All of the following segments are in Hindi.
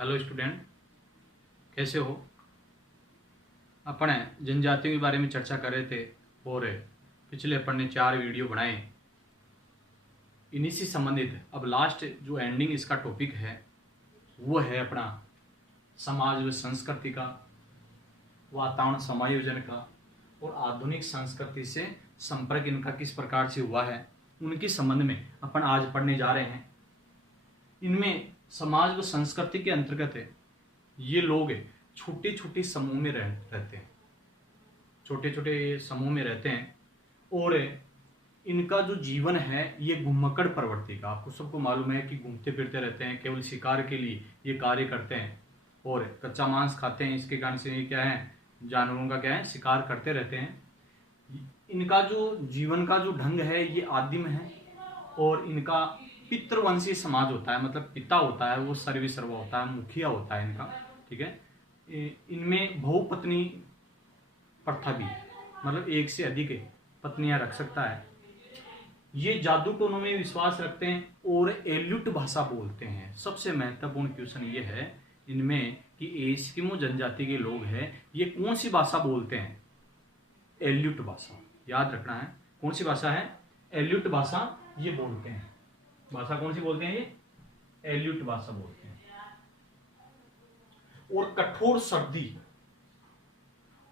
हेलो स्टूडेंट, कैसे हो। अपन जनजातियों के बारे में चर्चा कर रहे थे और पिछले अपन ने 4 वीडियो बनाए इन्हीं से संबंधित। अब लास्ट जो एंडिंग इसका टॉपिक है वो है अपना समाज व संस्कृति का, वातावरण समायोजन का और आधुनिक संस्कृति से संपर्क इनका किस प्रकार से हुआ है, उनके संबंध में अपन आज पढ़ने जा रहे हैं। इनमें समाज व संस्कृति के अंतर्गत ये लोग छोटे छोटे समूह में रहते हैं, छोटे छोटे समूह में रहते हैं और इनका जो जीवन है ये घुमक्कड़ प्रवृत्ति का। आपको सबको मालूम है कि घूमते फिरते रहते हैं, केवल शिकार के लिए ये कार्य करते हैं और कच्चा मांस खाते हैं। इसके कारण से ये क्या है, जानवरों का क्या है, शिकार करते रहते हैं। इनका जो जीवन का जो ढंग है ये आदिम है और इनका पितृवंशी समाज होता है, मतलब पिता होता है वो सर्वेसर्वा होता है, मुखिया होता है इनका, ठीक है। इनमें बहुपत्नी प्रथा भी, मतलब एक से अधिक पत्नियां रख सकता है। ये जादू टोनों में विश्वास रखते हैं और एल्यूट भाषा बोलते हैं। सबसे महत्वपूर्ण क्वेश्चन ये है इनमें कि एस्किमो जनजाति के लोग हैं, ये कौन सी भाषा बोलते हैं? एल्यूट भाषा, याद रखना है। कौन सी भाषा है? एल्यूट भाषा ये बोलते हैं। भाषा कौन सी बोलते हैं? ये एल्यूट भाषा बोलते हैं। और कठोर सर्दी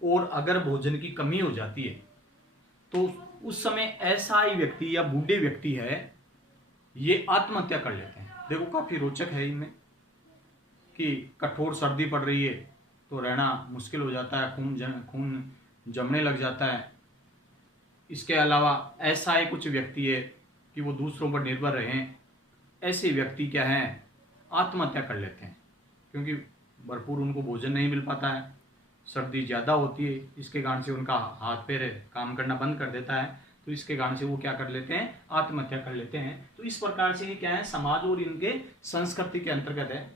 और अगर भोजन की कमी हो जाती है तो उस समय ऐसा ही व्यक्ति या बूढ़े व्यक्ति है ये आत्महत्या कर लेते हैं। देखो काफी रोचक है इनमें कि कठोर सर्दी पड़ रही है तो रहना मुश्किल हो जाता है, खून जमने लग जाता है। इसके अलावा ऐसा ही कुछ व्यक्ति है कि वो दूसरों पर निर्भर रहें, ऐसे व्यक्ति क्या है, आत्महत्या कर लेते हैं क्योंकि भरपूर उनको भोजन नहीं मिल पाता है, सर्दी ज़्यादा होती है, इसके कारण से उनका हाथ पैर काम करना बंद कर देता है, तो इसके कारण से वो क्या कर लेते हैं, आत्महत्या कर लेते हैं। तो इस प्रकार से ये क्या है, समाज और इनके संस्कृति के अंतर्गत है।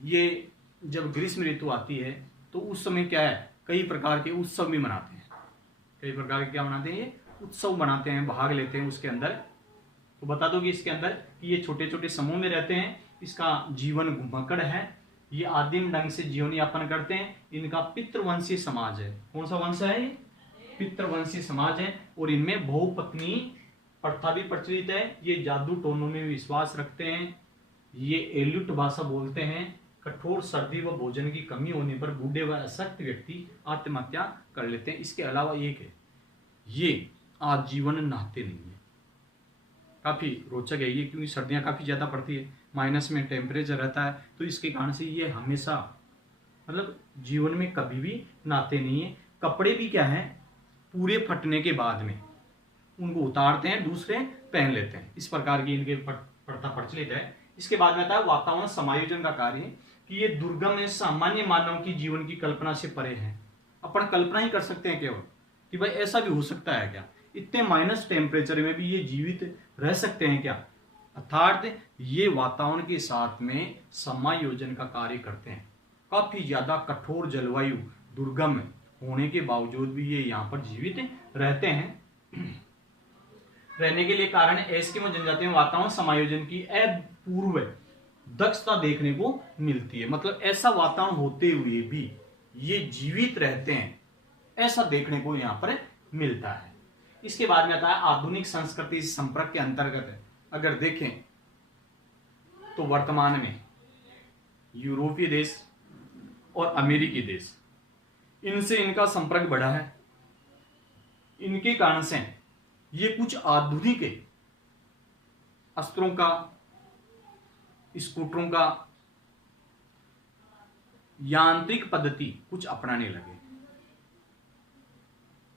ये जब ग्रीष्म ऋतु आती है तो उस समय क्या है, कई प्रकार के उत्सव भी मनाते हैं। कई प्रकार के क्या मनाते हैं, ये उत्सव मनाते हैं, भाग लेते हैं उसके अंदर। तो बता दो कि इसके अंदर कि ये छोटे छोटे समूह में रहते हैं, इसका जीवन घुमक्कड़ है, ये आदिम ढंग से जीवन यापन करते हैं। इनका पितृवंशी समाज है। कौन सा वंश है? ये पितृवंशी समाज है और इनमें बहुपत्नी प्रथा भी प्रचलित है। ये जादू टोनों में विश्वास रखते हैं, ये एल्यूट भाषा बोलते हैं। कठोर सर्दी व भोजन की कमी होने पर बूढ़े व अशक्त व्यक्ति आत्महत्या कर लेते हैं। इसके अलावा एक है, ये आजीवन नहाते नहीं है। काफी रोचक है ये क्योंकि सर्दियां काफी ज्यादा पड़ती है, माइनस में टेम्परेचर रहता है, तो इसके कारण से ये हमेशा मतलब जीवन में कभी भी नहाते नहीं है। कपड़े भी क्या है, पूरे फटने के बाद में उनको उतारते हैं, दूसरे पहन लेते हैं। इस प्रकार की इनके प्रथा प्रचलित है। इसके बाद में आता है वातावरण समायोजन का कार्य कि ये दुर्गम है, सामान्य मानव की जीवन की कल्पना से परे है। अपन कल्पना ही कर सकते हैं केवल कि भाई ऐसा भी हो सकता है क्या, इतने माइनस टेम्परेचर में भी ये जीवित रह सकते हैं क्या। अर्थात ये वातावरण के साथ में समायोजन का कार्य करते हैं। काफी ज्यादा कठोर जलवायु, दुर्गम होने के बावजूद भी ये यहाँ पर जीवित रहते हैं। रहने के लिए कारण एस्किमो जनजाति में वातावरण समायोजन की अपूर्व दक्षता देखने को मिलती है। मतलब ऐसा वातावरण होते हुए भी ये जीवित रहते हैं, ऐसा देखने को यहाँ पर मिलता है। इसके बाद में आता है आधुनिक संस्कृति संपर्क के अंतर्गत अगर देखें तो वर्तमान में यूरोपीय देश और अमेरिकी देश, इनसे इनका संपर्क बढ़ा है। इनके कारण से ये कुछ आधुनिक अस्त्रों का, स्कूटरों का, यांत्रिक पद्धति कुछ अपनाने लगे।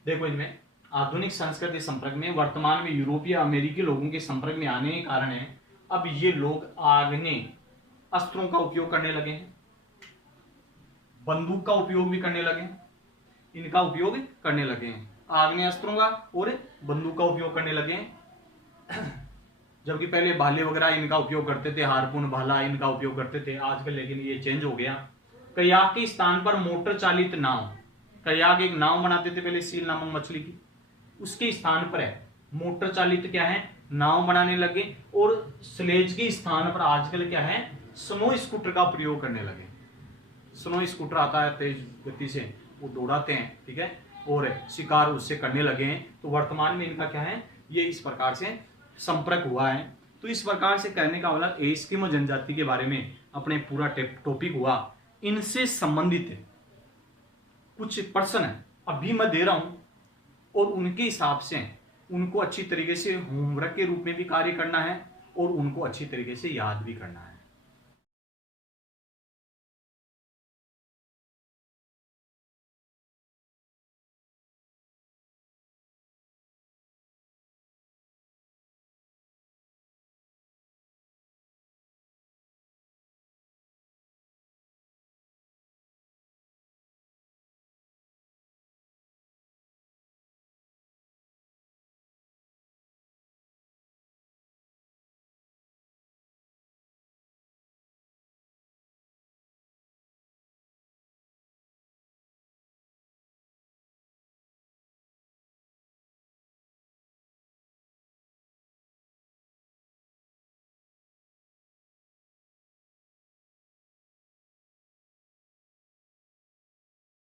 देखो इनमें आधुनिक संस्कृति संपर्क में वर्तमान में यूरोपीय अमेरिकी लोगों के संपर्क में आने के कारण है अब ये लोग आग्नेय अस्त्रों का उपयोग करने लगे हैं, बंदूक का उपयोग भी करने लगे हैं, इनका उपयोग करने लगे हैं, आग्नेय अस्त्रों का और बंदूक का उपयोग करने लगे हैं। जबकि पहले भाले वगैरह इनका उपयोग करते थे, हारपून भाला इनका उपयोग करते थे आजकल, लेकिन ये चेंज हो गया। कयाक के स्थान पर मोटर चालित नाव, कयाक एक नाव बनाते थे पहले सील नामक मछली की, उसके स्थान पर है मोटर चालित क्या है, नाव बनाने लगे। और स्लेज के स्थान पर आजकल क्या है, स्नो स्कूटर का प्रयोग करने लगे। स्नो स्कूटर आता है तेज गति से, वो दौड़ाते हैं, ठीक है, और शिकार उससे करने लगे हैं। तो वर्तमान में इनका क्या है, ये इस प्रकार से संपर्क हुआ है। तो इस प्रकार से कहने का मतलब एस्किमो जनजाति के बारे में अपने पूरा टॉपिक हुआ। इनसे संबंधित कुछ प्रश्न है अभी मैं दे रहा हूं, और उनके हिसाब से उनको अच्छी तरीके से होमवर्क के रूप में भी कार्य करना है और उनको अच्छी तरीके से याद भी करना है।